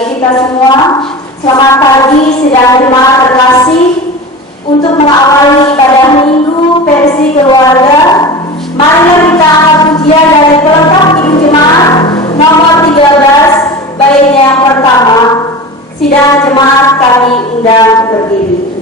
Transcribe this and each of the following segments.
bagi kita semua. Selamat pagi sidang jemaat terkasih. Untuk mengawali ibadah minggu versi keluarga, marilah kita angkat pujian dari pelengkap hidup jemaat nomor 13, baitnya yang pertama. Sidang jemaat kami undang berdiri.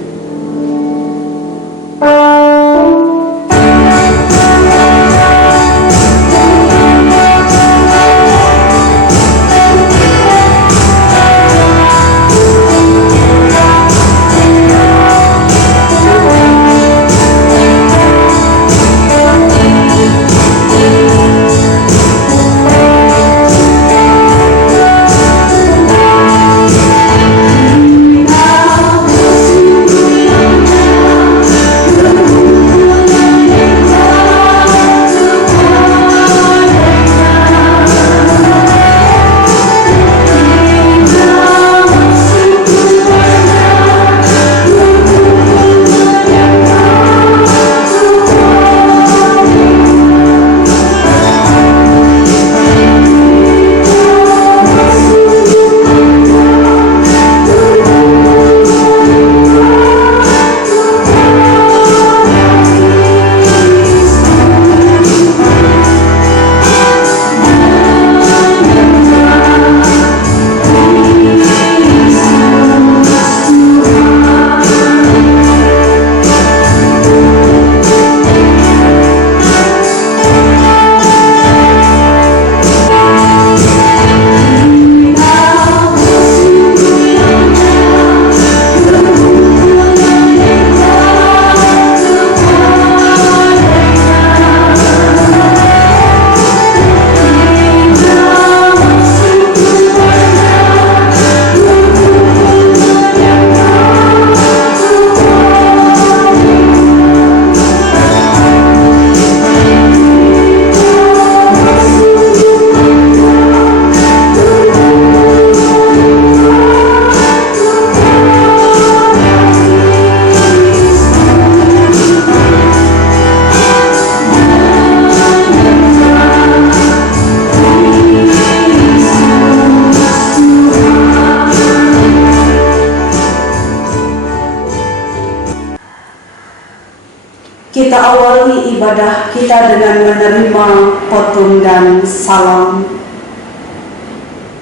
Kita awali ibadah kita dengan menerima khotbah dan salam.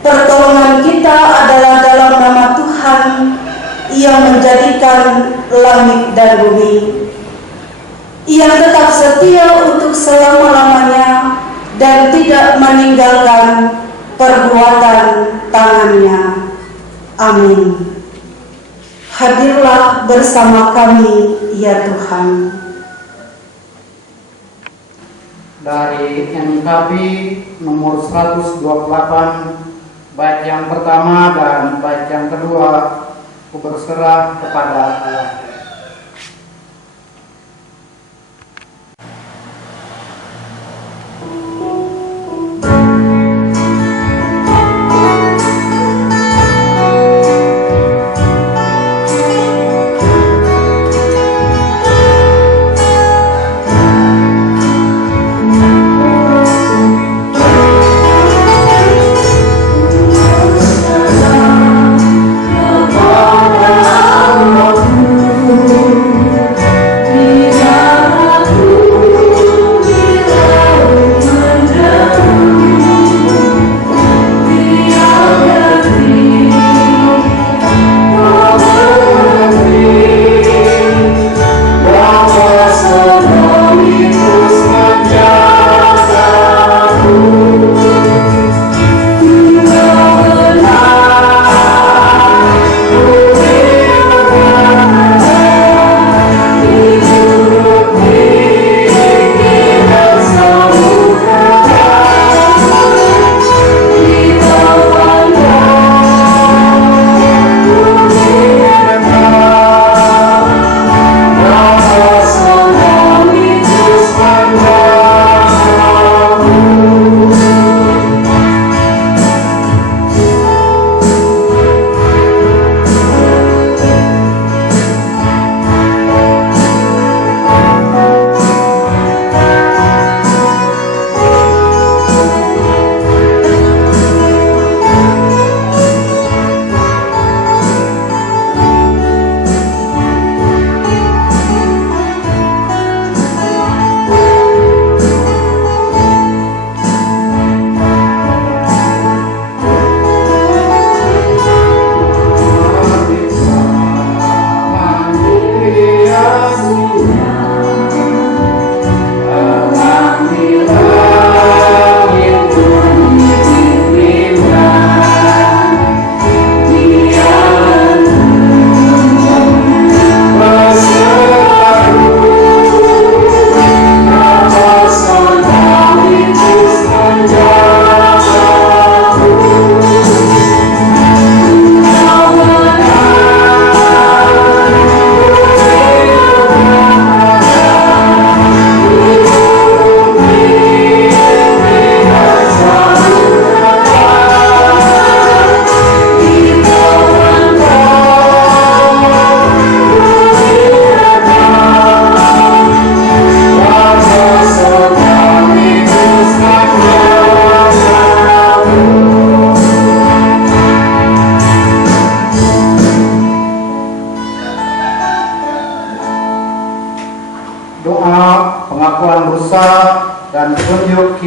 Pertolongan kita adalah dalam nama Tuhan yang menjadikan langit dan bumi, yang tetap setia untuk selama-lamanya dan tidak meninggalkan perbuatan tangannya. Amin. Hadirlah bersama kami, ya Tuhan. Dari NKB nomor 128, bait yang pertama dan bait yang kedua, ku berserah kepada Allah. Kepada Allah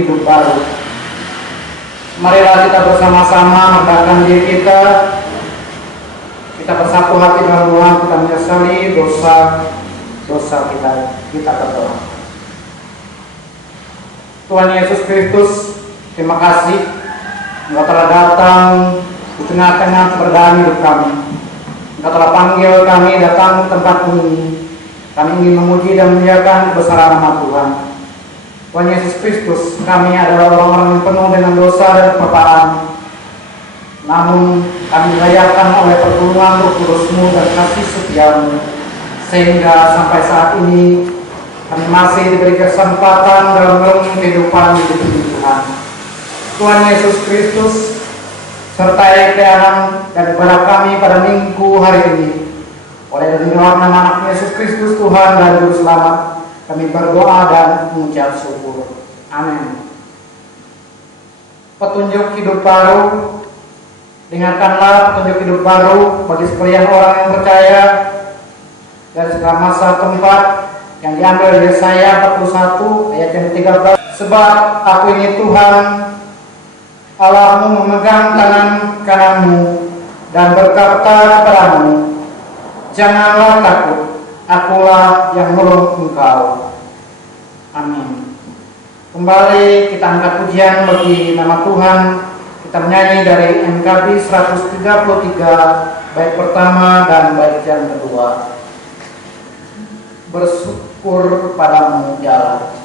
hidup baru. Marilah kita bersama-sama merendahkan diri kita bersatu hati dalam Tuhan, kita menyesali dosa kita berdoa. Tuhan Yesus Kristus, terima kasih Engkau telah datang di tengah-tengah keberadaan hidup kami. Engkau telah panggil kami datang ke tempat ini. Kami ingin memuji dan memuliakan kebesaran nama Tuhan. Tuhan Yesus Kristus, kami adalah orang-orang yang penuh dengan dosa dan kepaparan. Namun kami dilayakkan oleh pertolongan Roh Kudus-Mu dan kasih setia-Mu, sehingga sampai saat ini kami masih diberi kesempatan dalam mengarungi kehidupan hidup ini Tuhan. Tuhan Yesus Kristus, sertai pelayanan dan ibadah kami pada minggu hari ini. Oleh dalam nama anak Yesus Kristus Tuhan dan Juru Selamat, kami berdoa dan mengucap syukur. Amin. Petunjuk hidup baru. Dengarkanlah petunjuk hidup baru bagi sekalian orang yang percaya dari segala masa tempat yang diambil dari Yesaya 41 ayat yang 13. Sebab aku ini Tuhan Allahmu memegang tangan kananmu dan berkata kepadamu, janganlah takut, akulah yang menolong engkau. Amin. Kembali kita angkat pujian bagi nama Tuhan. Kita menyanyi dari MKB 133 bait pertama dan bait yang kedua. Bersyukur padamu ya Allah.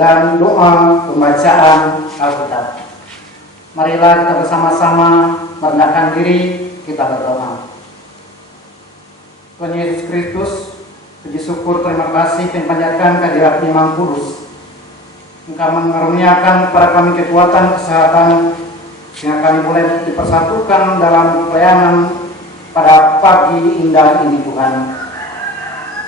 dan doa pembacaan Alkitab. Marilah kita bersama-sama merendahkan diri, kita berdoa. Tuhan Yesus Kristus, puji syukur, terima kasih dan panjatkan kehadirat Imam Kudus. Engkau mengaruniakan kepada kami kekuatan, kesehatan, sehingga kami boleh dipersatukan dalam pelayanan pada pagi indah ini Tuhan.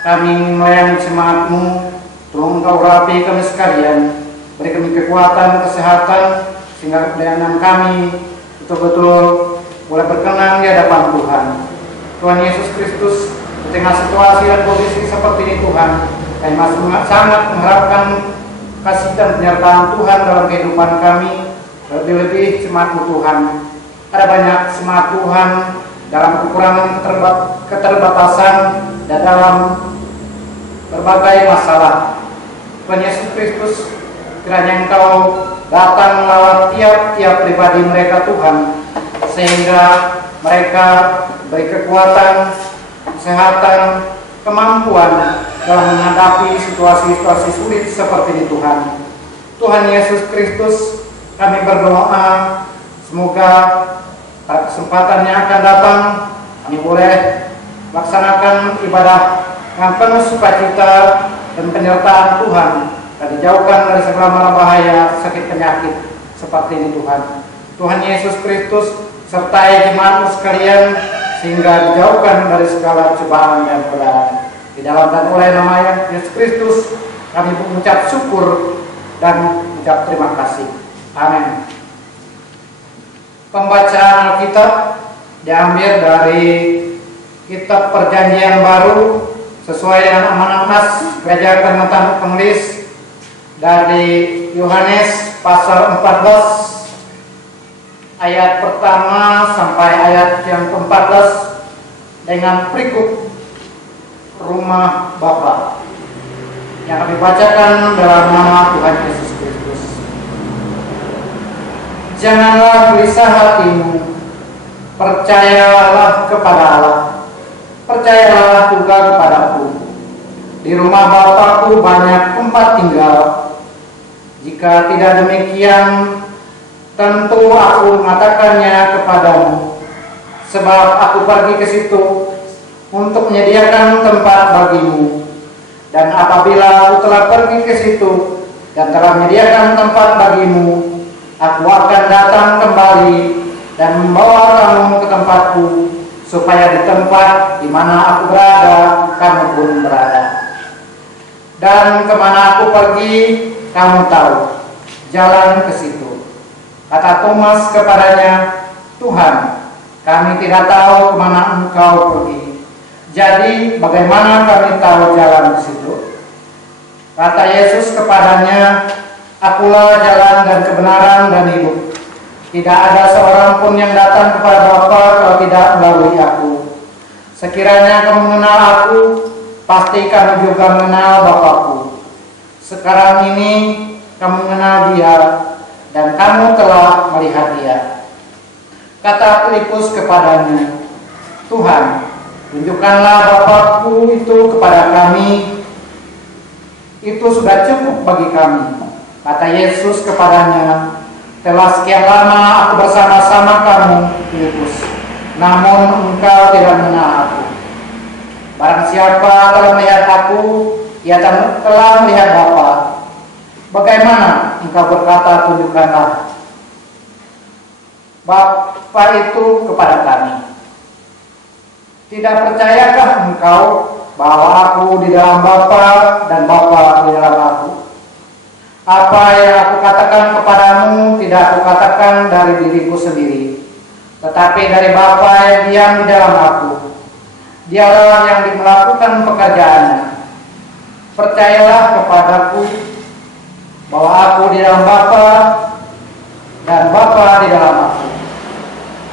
Kami melayani jemaat-Mu, tolong Engkau urapi kami sekalian, beri kami kekuatan, kesehatan, sehingga pelayanan kami betul-betul boleh berkenan di hadapan Tuhan. Tuhan Yesus Kristus, di tengah situasi dan posisi seperti ini Tuhan, kami masih sangat mengharapkan kasih dan penyertaan Tuhan dalam kehidupan kami, lebih-lebih jemaat-Mu Tuhan. Ada banyak jemaat Tuhan dalam kekurangan, keterbatasan, dan dalam berbagai masalah. Tuhan Yesus Kristus, kiranya Engkau datang melawat tiap-tiap pribadi mereka Tuhan, sehingga mereka beri kekuatan, kesehatan, kemampuan dalam menghadapi situasi-situasi sulit seperti ini Tuhan. Tuhan Yesus Kristus, kami berdoa semoga pada kesempatan yang akan datang kami boleh laksanakan ibadah dengan penuh sukacita dan penyertaan Tuhan dan dijauhkan dari segala mara bahaya sakit penyakit seperti ini Tuhan. Tuhan Yesus Kristus sertai jemaat sekalian sehingga dijauhkan dari segala cobaan dan godaan. Di dalam dan oleh nama Yesus Kristus kami mengucap syukur dan mengucap terima kasih. Amin. Pembacaan Alkitab diambil dari Kitab Perjanjian Baru sesuai dengan amanat nas Gereja Kalimantan Penulis dari Yohanes pasal 14 ayat pertama sampai ayat yang ke-14 dengan perikop rumah Bapa yang kami bacakan dalam nama Tuhan Yesus Kristus. Janganlah gelisah hatimu, percayalah kepada Allah, percayalah juga kepadaku. Di rumah Bapakku banyak tempat tinggal. Jika tidak demikian, tentu aku mengatakannya kepadamu, sebab aku pergi ke situ untuk menyediakan tempat bagimu. Dan apabila aku telah pergi ke situ dan telah menyediakan tempat bagimu, aku akan datang kembali dan membawa kamu ke tempatku, supaya di tempat di mana aku berada, kamu pun berada. Dan kemana aku pergi, kamu tahu jalan ke situ. Kata Thomas kepadanya, Tuhan, kami tidak tahu kemana engkau pergi. Jadi bagaimana kami tahu jalan ke situ? Kata Yesus kepadanya, Akulah jalan dan kebenaran dan hidup. Tidak ada seorang pun yang datang kepada Bapa kalau tidak melalui aku. Sekiranya kamu mengenal aku, pasti kamu juga mengenal Bapakku. Sekarang ini kamu mengenal Dia dan kamu telah melihat Dia. Kata Filipus kepadanya, Tuhan, tunjukkanlah Bapakku itu kepada kami, itu sudah cukup bagi kami. Kata Yesus kepadanya, telah sekian lama aku bersama-sama kamu, Filipus, namun engkau tidak mengenal aku. Barang siapa telah melihat aku, ia telah melihat Bapa. Bagaimana engkau berkata, tunjukkanlah Bapa itu kepada kami? Tidak percayakah engkau bahwa aku di dalam Bapa dan Bapa di dalam aku? Apa yang aku katakan kepadamu tidak aku katakan dari diriku sendiri, tetapi dari Bapa yang diam di dalam aku. Dialah yang melakukan pekerjaannya. Percayalah kepadaku bahwa aku di dalam Bapa dan Bapa di dalam aku.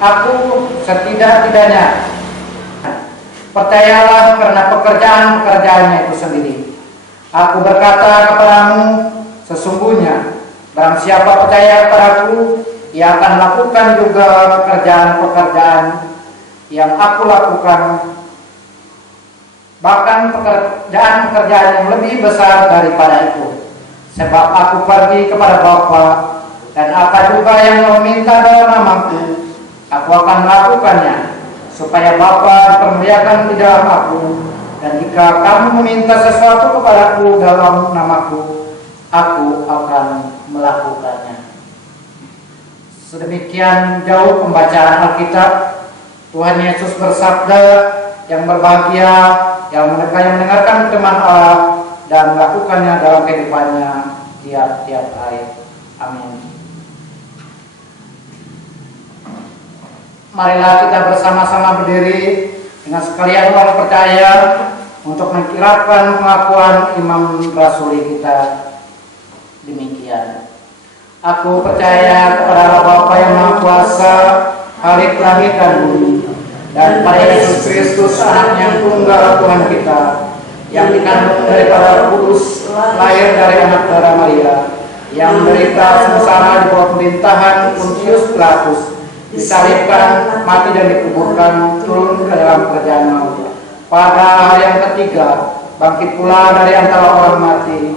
Aku setidak-tidaknya. Percayalah karena pekerjaan-pekerjaannya itu sendiri. Aku berkata kepadamu, sesungguhnya barang siapa percaya kepadaku, ia akan lakukan juga pekerjaan-pekerjaan yang aku lakukan, bahkan pekerjaan-pekerjaan yang lebih besar daripada itu. Sebab aku pergi kepada Bapa, dan apa juga yang kau minta dalam namaku, aku akan melakukannya, supaya Bapa dipermuliakan di dalam aku. Dan jika kamu meminta sesuatu kepadaku dalam namaku, aku akan melakukannya. Sedemikian jauh pembacaan Alkitab. Tuhan Yesus bersabda, yang berbahagia yang mendengarkan firman Allah dan melakukannya dalam kehidupannya tiap-tiap hari. Amin. Marilah kita bersama-sama berdiri dengan sekalian orang percaya untuk mengkirapkan pengakuan Imam Rasuli kita. Demikian. Aku percaya kepada Allah Bapa yang Maha Kuasa, Khalik langit dan bumi, dan pada Yesus Kristus Anak yang tunggal Tuhan kita, yang dikandung daripada Roh Kudus, lahir dari anak darah Maria, yang menderita sengsara di bawah pemerintahan Pontius Pilatus, disalibkan, mati dan dikuburkan, turun ke dalam kerajaan maut. Pada hari yang ketiga, bangkit pula dari antara orang mati,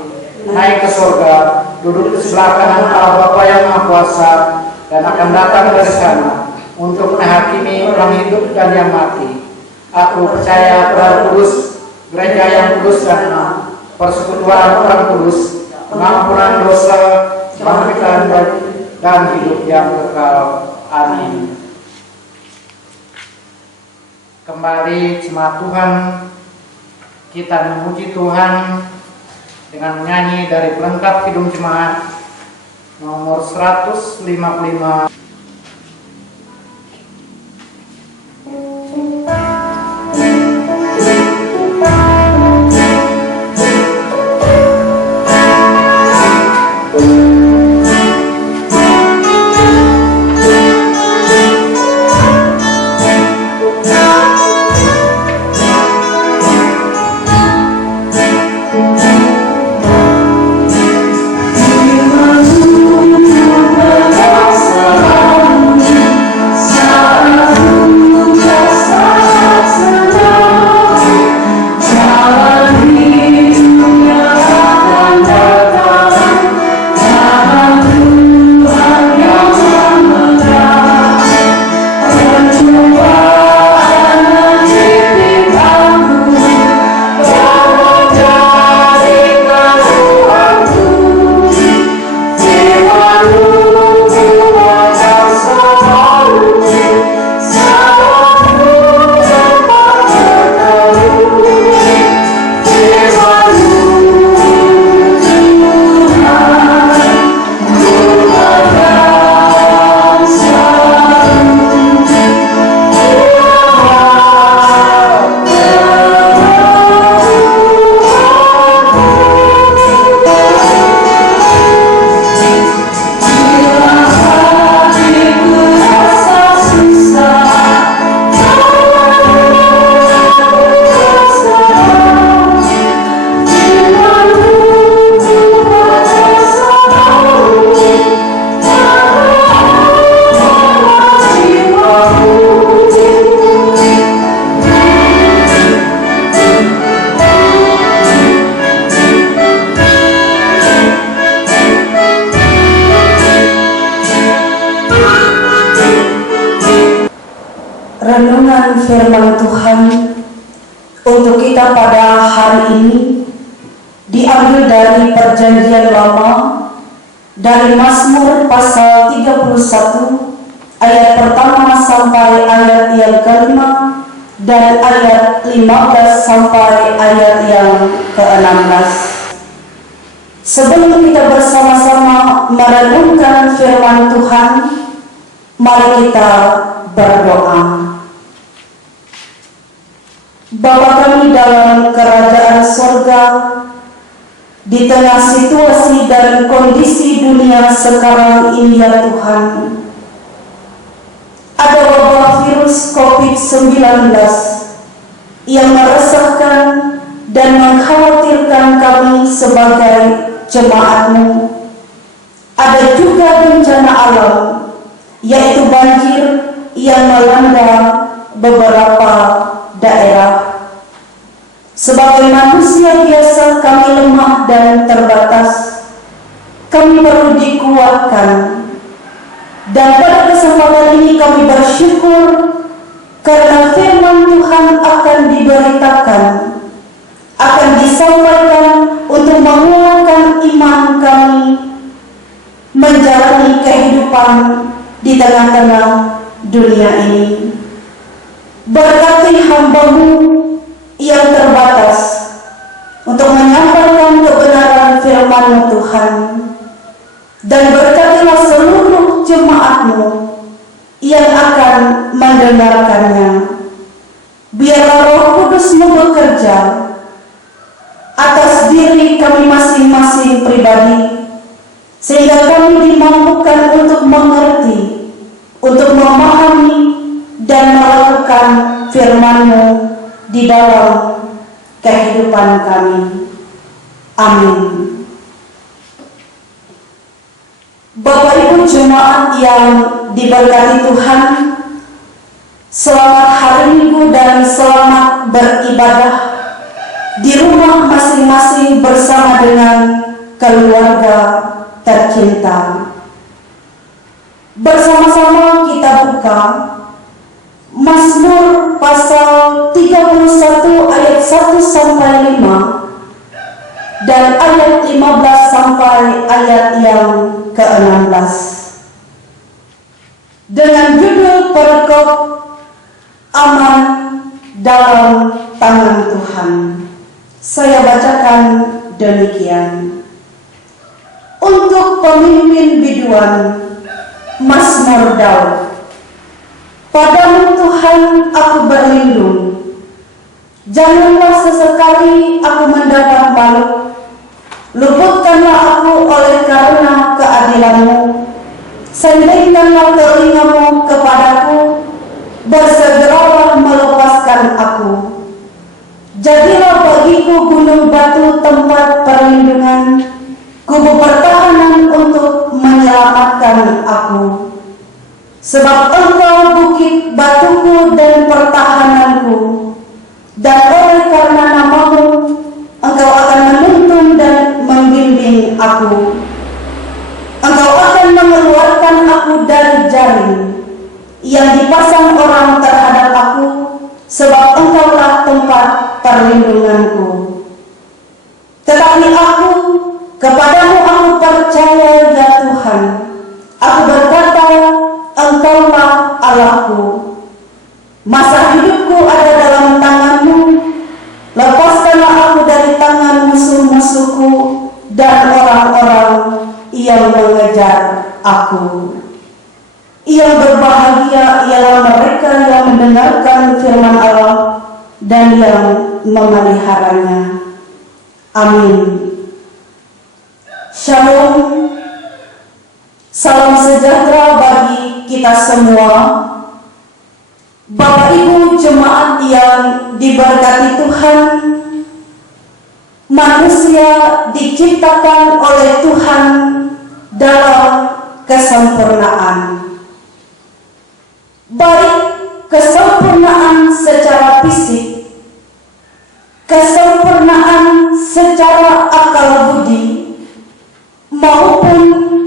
naik ke surga, duduk di sebelah kanan Allah Bapa yang Maha Kuasa, dan akan datang dari sana untuk menghakimi orang hidup dan yang mati. Aku percaya pada kudus, gereja yang kudus dan persekutuan orang kudus, pengampunan dosa, kebangkitan dan hidup yang kekal. Amin. Kembali jemaat Tuhan, kita memuji Tuhan dengan menyanyi dari pelengkap Kidung Jemaat nomor 155. Renungan firman Tuhan untuk kita pada hari ini diambil dari Perjanjian Lama, dari Mazmur pasal 31 ayat pertama sampai ayat yang kelima dan ayat 15 sampai ayat yang ke-16. Sebelum kita bersama-sama merenungkan firman Tuhan, mari kita berdoa. Bapa kami dalam kerajaan surga, di tengah situasi dan kondisi dunia sekarang ini ya Tuhan, ada wabah virus COVID-19 yang meresahkan dan mengkhawatirkan kami sebagai jemaat-Mu. Ada juga bencana alam, yaitu banjir yang melanda beberapa daerah. Sebagai manusia biasa, kami lemah dan terbatas. Kami perlu dikuatkan. Dan pada kesempatan ini kami bersyukur karena firman Tuhan akan diberitakan, akan disampaikan untuk menguatkan iman kami menjalani kehidupan di tengah-tengah dunia ini. Berkati hamba-Mu yang terbatas untuk menyampaikan kebenaran firman-Mu Tuhan, dan berkatilah seluruh jemaat-Mu yang akan mendengarkannya. Biarlah Roh Kudus-Mu bekerja atas diri kami masing-masing pribadi, sehingga kami dimampukan untuk mengerti, untuk memahami dan melakukan firman-Mu di dalam kehidupan kami. Amin. Bapak Ibu Ibu jemaat yang diberkati Tuhan, selamat hari Minggu dan selamat beribadah di rumah masing-masing bersama dengan keluarga tercinta. Bersama-sama kita buka Mazmur pasal 31 ayat 1 sampai 5 dan ayat 15 sampai ayat yang ke-16 dengan judul perikop aman dalam tangan Tuhan. Saya bacakan demikian. Untuk pemimpin biduan, Mazmur Daud. Padamu Tuhan aku berlindung, janganlah sesekali aku mendapat malu. Luputkanlah aku oleh karena keadilan-Mu, sendirikanlah telingamu kepadaku, bersegeralah melepaskan aku. Jadilah bagiku gunung batu tempat perlindungan, kubu pertahanan untuk menyelamatkan aku. Sebab Engkau bukit batuku dan pertahananku, dan oleh karena nama-Mu, Engkau akan menuntun dan membimbing aku. Engkau akan mengeluarkan aku dari jaring yang dipasang orang terhadap aku, sebab Engkaulah tempat perlindunganku. Tetapi aku, kepadamu aku percaya ya Tuhan. Aku berkata, Engkaulah Allahku. Masa hidupku ada dalam tangan-Mu. Lepaskanlah aku dari tangan musuh-musuhku dan orang-orang yang mengejar aku. Yang berbahagia ialah mereka yang mendengarkan firman Allah dan yang memeliharanya. Amin. Shalom. Salam sejahtera bagi kita semua. Bapak Ibu jemaat yang diberkati Tuhan, manusia diciptakan oleh Tuhan dalam kesempurnaan. Baik kesempurnaan secara fisik, kesempurnaan secara akal budi, maupun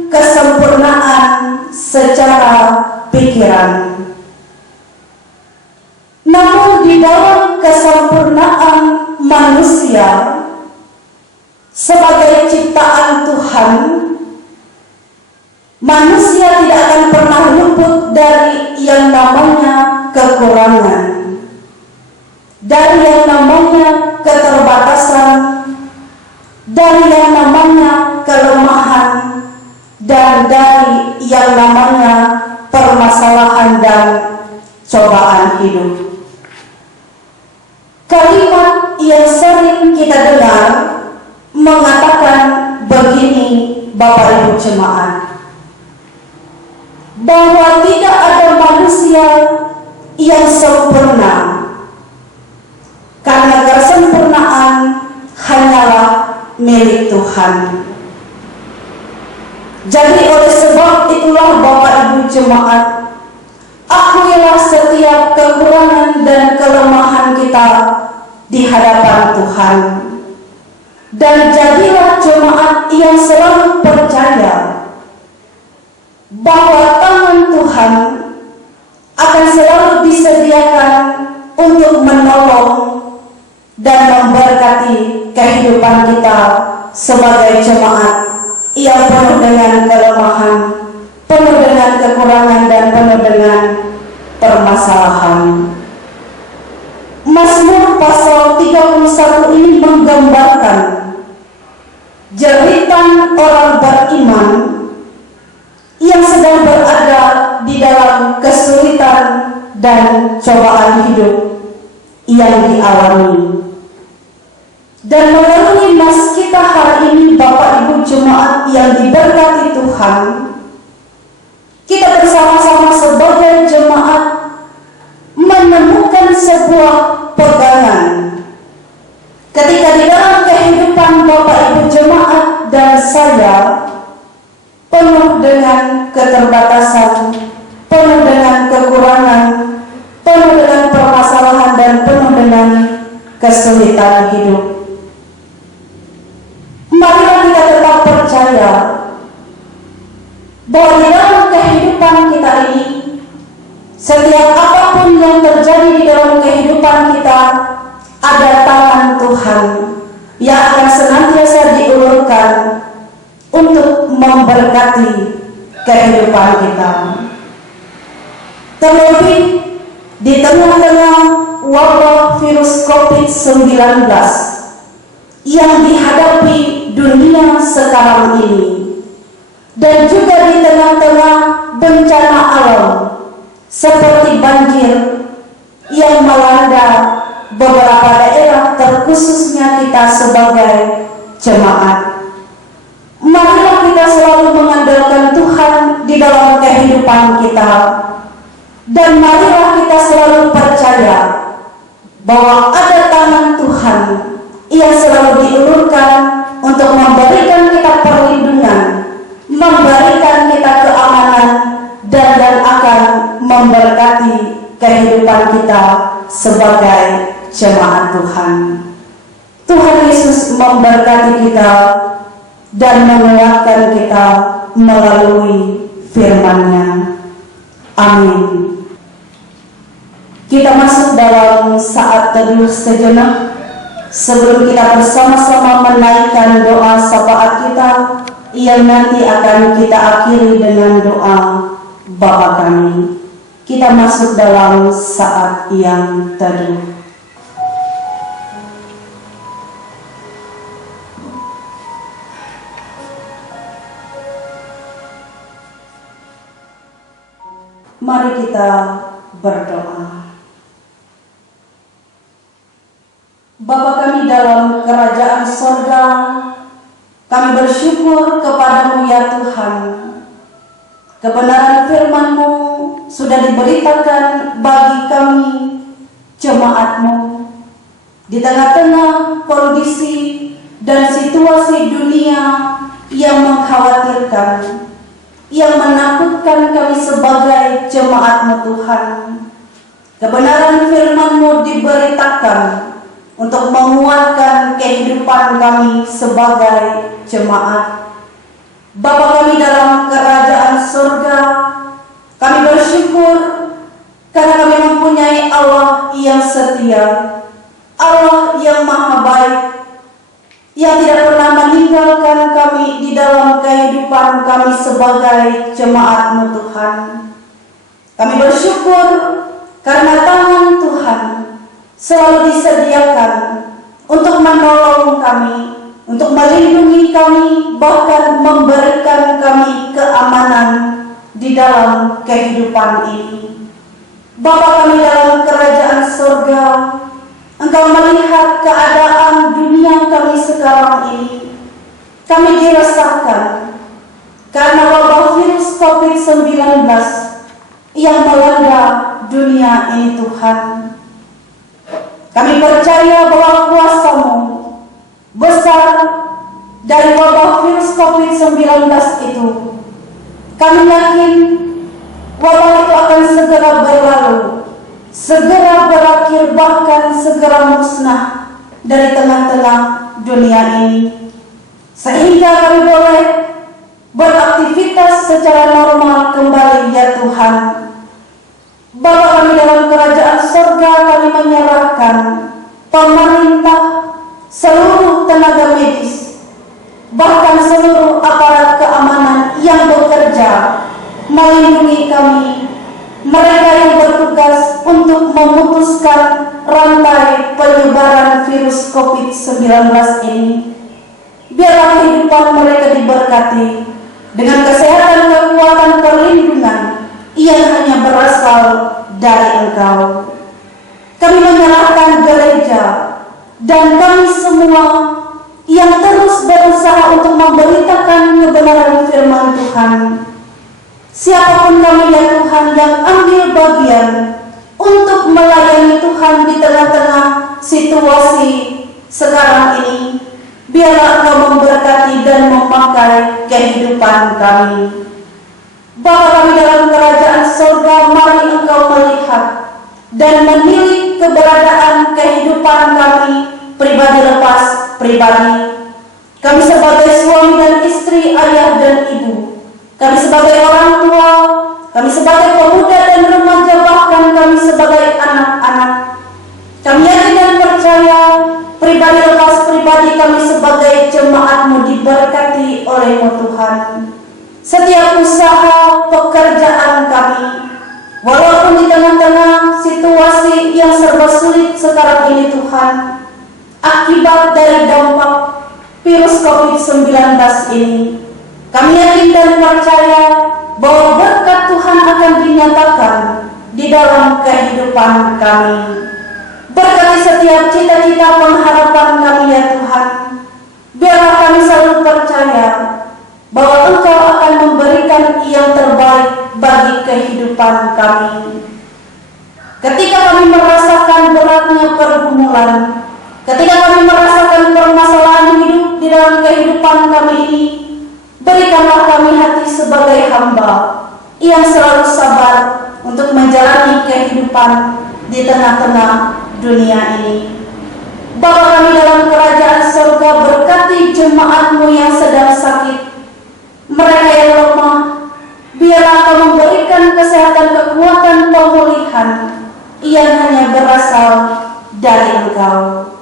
kesempurnaan secara pikiran. Namun di dalam kesempurnaan manusia sebagai ciptaan Tuhan, manusia tidak akan pernah luput dari yang namanya kekurangan, dari yang namanya keterbatasan, dari yang namanya kelemahan, dan dari yang namanya permasalahan dan cobaan hidup. Kalimat yang sering kita dengar mengatakan begini, Bapak Ibu jemaat, bahwa tidak ada manusia yang sempurna, karena kesempurnaan hanyalah milik Tuhan. Jadi oleh sebab itulah Bapak Ibu jemaat, akuilah setiap kekurangan dan kelemahan kita di hadapan Tuhan, dan jadilah jemaat yang selalu percaya bahwa tangan Tuhan akan selalu disediakan untuk menolong dan memberkati kehidupan kita sebagai jemaat yang penuh dengan kelemahan, penuh dengan kekurangan, dan penuh dengan permasalahan. Mazmur pasal 31 ini menggambarkan jeritan orang beriman yang sedang berada di dalam kesulitan dan cobaan hidup yang dialami. Dan melalui nas kita hari ini, Bapak Ibu jemaat yang diberkati Tuhan, kita bersama-sama sebagai jemaat menemukan sebuah pegangan ketika di dalam kehidupan Bapak Ibu jemaat dan saya, penuh dengan keterbatasan, penuh dengan kekurangan, penuh dengan permasalahan dan penuh dengan kesulitan hidup. Marilah kita tetap percaya bahwa di dalam kehidupan kita ini, setiap apapun yang terjadi di dalam kehidupan kita, ada tangan Tuhan yang akan senantiasa diulurkan untuk memberkati kehidupan kita. Terlebih di tengah-tengah wabah virus COVID-19 yang dihadapi dunia sekarang ini, dan juga di tengah-tengah bencana alam seperti banjir yang melanda beberapa daerah, terkhususnya kita sebagai jemaat. Marilah kita selalu mengandalkan Tuhan di dalam kehidupan kita, dan marilah kita selalu percaya bahwa ada tangan Tuhan yang selalu diulurkan untuk memberikan kita perlindungan, memberikan kita keamanan, dan akan memberkati kehidupan kita sebagai jemaat Tuhan. Tuhan Yesus memberkati kita dan menguatkan kita melalui firman-Nya. Amin. Kita masuk dalam saat teduh sejenak sebelum kita bersama-sama menaikkan doa syafaat kita yang nanti akan kita akhiri dengan doa Bapa Kami. Kita masuk dalam saat yang teduh. Mari kita berdoa. Bapa kami dalam kerajaan sorga, kami bersyukur kepadamu ya Tuhan. Kebenaran firman-Mu sudah diberitakan bagi kami jemaat-Mu di tengah-tengah kondisi dan situasi dunia yang mengkhawatirkan, yang menakutkan kami sebagai jemaat-Mu Tuhan. Kebenaran firman-Mu diberitakan untuk menguatkan kehidupan kami sebagai jemaat. Bapa kami dalam kerajaan surga, kami bersyukur karena kami mempunyai Allah yang setia, Allah yang maha baik, yang tidak pernah meninggalkan kami di dalam kehidupan kami sebagai jemaat-Mu Tuhan. Kami bersyukur karena tangan Tuhan selalu disediakan untuk menolong kami, untuk melindungi kami, bahkan memberikan kami keamanan di dalam kehidupan ini. Bapa kami dalam kerajaan surga, Engkau melihat keadaan dunia kami sekarang ini. Kami dirasakan karena wabah virus COVID-19 yang melanda dunia ini Tuhan. Kami percaya bahwa kuasa-Mu besar dari wabah virus COVID-19 itu. Kami yakin wabah itu akan segera berlalu, segera berakhir, bahkan segera musnah dari tengah-tengah dunia ini, sehingga kami boleh beraktivitas secara normal kembali ya Tuhan. Bapa kami dalam kerajaan surga, kami menyerahkan pemerintah, seluruh tenaga medis, bahkan seluruh aparat keamanan yang bekerja melindungi kami, mereka yang bertugas untuk memutuskan rantai penyebaran virus COVID-19 ini. Biarlah kehidupan mereka diberkati dengan kesehatan, kekuatan, perlindungan yang hanya berasal dari Engkau. Kami menyerahkan gereja dan kami semua yang terus berusaha untuk memberitakan kebenaran firman Tuhan. Siapapun kami ya Tuhan yang ambil bagian untuk melayani Tuhan di tengah-tengah situasi sekarang ini, biarlah Engkau memberkati dan memakai kehidupan kehidupan kami. Bapa kami dalam kerajaan surga, mari Engkau melihat dan menilik keberadaan kehidupan kami pribadi lepas pribadi. Kami sebagai suami dan istri, ayah dan ibu, kami sebagai orang tua, kami sebagai pemuda dan remaja, bahkan kami sebagai anak-anak. Kami yakin dan percaya pribadi lepas pribadi kami sebagai jemaat-Mu diberkati oleh-Mu Tuhan. Setiap usaha pekerjaan kami, walaupun di tengah-tengah situasi yang serba sulit sekarang ini Tuhan, akibat dari dampak virus COVID-19 ini, kami yakin dan percaya bahwa berkat Tuhan akan dinyatakan di dalam kehidupan kami. Berkati setiap cita-cita pengharapan kami ya Tuhan. Biarlah kami selalu percaya bahwa Engkau akan memberikan yang terbaik bagi kehidupan kami. Ketika kami merasakan beratnya pergumulan, ketika kami merasakan permasalahan hidup di dalam kehidupan kami ini, berikanlah kami hati sebagai hamba yang selalu sabar untuk menjalani kehidupan di tengah-tengah dunia ini. Bapa kami dalam kerajaan surga, berkati jemaat-Mu yang sedang sakit, mereka yang lemah, biarlah Engkau memberikan kesehatan, kekuatan, pemulihan yang hanya berasal dari Engkau.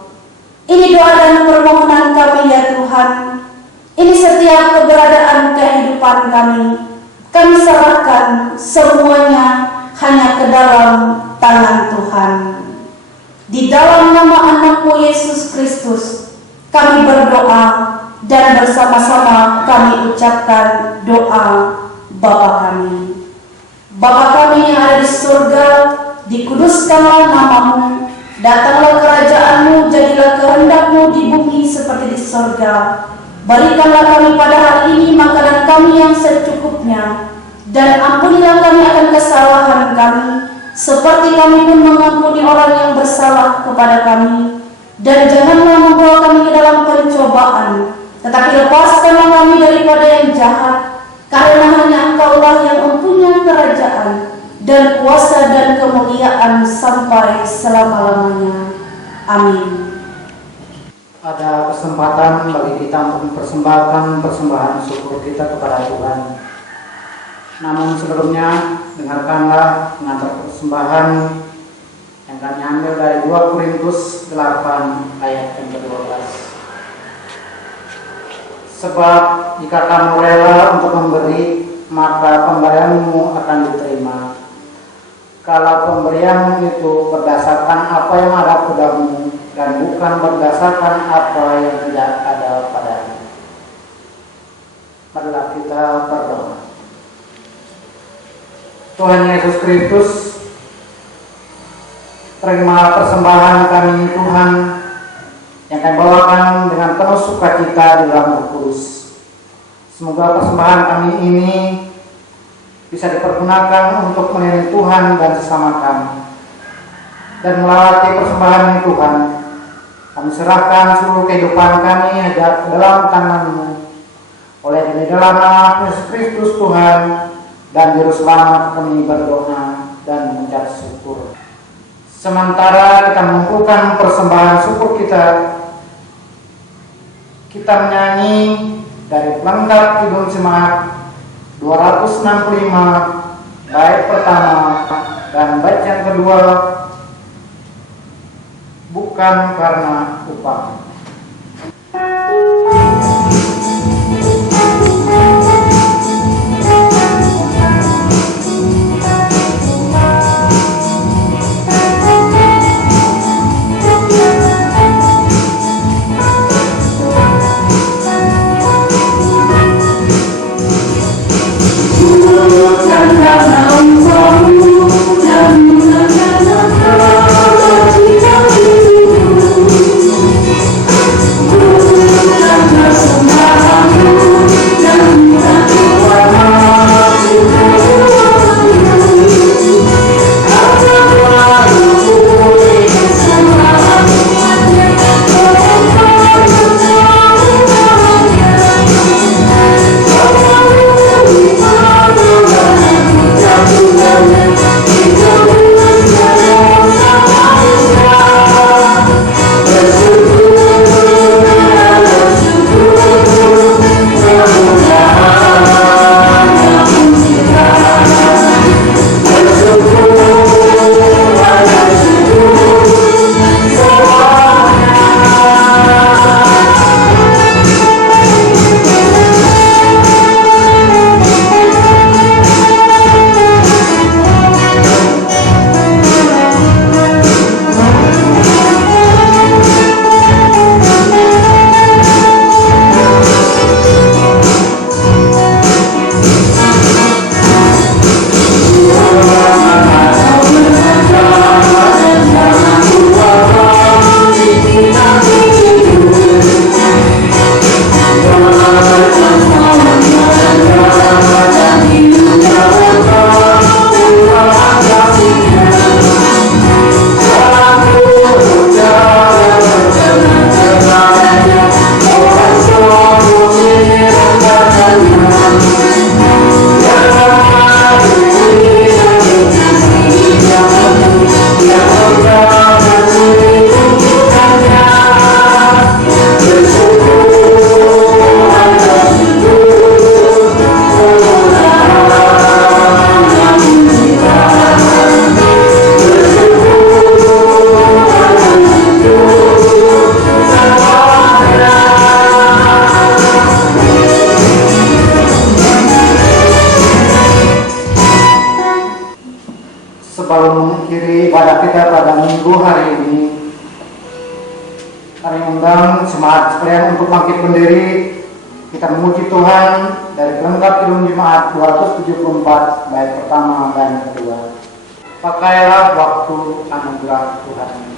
Ini doa dan permohonan kami ya Tuhan. Ini setiap keberadaan kehidupan kami. Kami serahkan semuanya hanya ke dalam tangan Tuhan. Di dalam nama anak-Mu Yesus Kristus, kami berdoa dan bersama-sama kami ucapkan doa Bapa kami. Bapa kami yang ada di surga, dikuduskanlah nama-Mu, datanglah kerajaan-Mu, jadilah kehendak-Mu di bumi seperti di surga. Berikanlah kami pada hari ini makanan kami yang secukupnya, dan ampunilah kami akan kesalahan kami, seperti kami pun mengampuni orang yang bersalah kepada kami. Dan janganlah membawa kami ke dalam pencobaan, tetapi lepaskanlah kami daripada yang jahat, karena hanya Engkau-lah yang mempunyai kerajaan dan kuasa dan kemuliaan sampai selama-lamanya. Amin. Ada kesempatan bagi kita untuk mempersembahkan persembahan syukur kita kepada Tuhan. Namun sebelumnya, dengarkanlah pengantar persembahan yang kami ambil dari 2 Korintus 8 ayat yang ke-12. Sebab jika kamu rela untuk memberi, maka pemberianmu akan diterima. Kalau pemberianmu itu berdasarkan apa yang ada padamu dan bukan berdasarkan apa yang tidak ada padamu. Marilah kita berdoa. Tuhan Yesus Kristus, terima persembahan kami Tuhan yang kami bawakan dengan penuh sukacita di dalam Roh Kudus. Semoga persembahan kami ini bisa dipergunakan untuk melayani Tuhan dan sesama kami. Dan melalui persembahan ini Tuhan, kami serahkan seluruh kehidupan kami dalam tangan-Mu. Oleh di dalam nama Yesus Kristus Tuhan dan Juru Selamat kami berdoa dan mengucap syukur. Sementara kita mengumpulkan persembahan syukur kita menyanyi dari pelengkap Kidung Jemaat 265 bait pertama dan bait yang kedua, bukan karena upah. Thank you. Sebelum mengakhiri ibadah kita pada minggu hari ini, kami undang jemaat sekalian untuk bangkit berdiri. Kita memuji Tuhan dari pelengkap Kidung Jemaat 274 bait pertama dan kedua. Pakailah waktu anugerah Tuhan.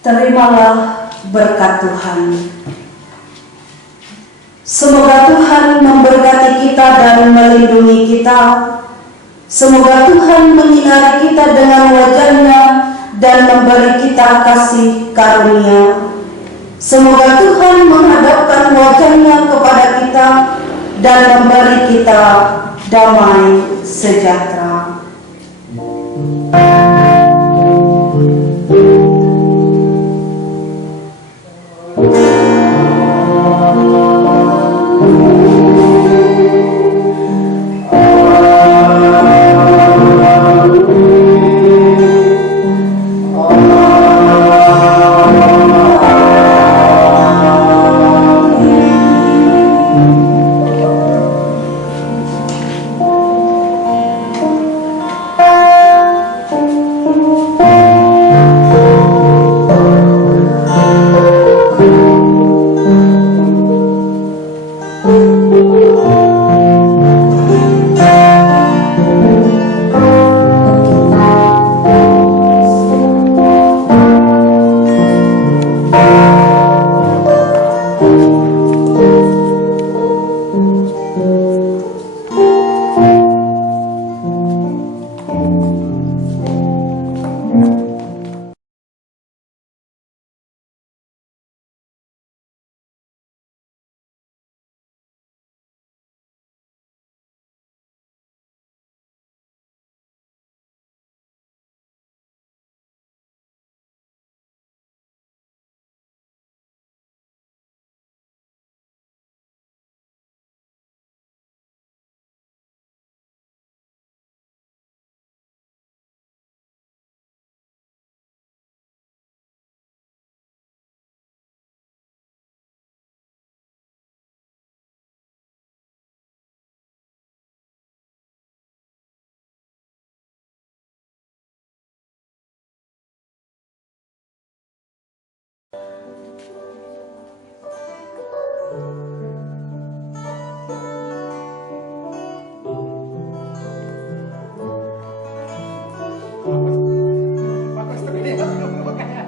Terimalah berkat Tuhan. Semoga Tuhan memberkati kita dan melindungi kita. Semoga Tuhan menyinari kita dengan wajah-Nya dan memberi kita kasih karunia. Semoga Tuhan menghadapkan wajah-Nya kepada kita dan memberi kita damai sejahtera. Amin.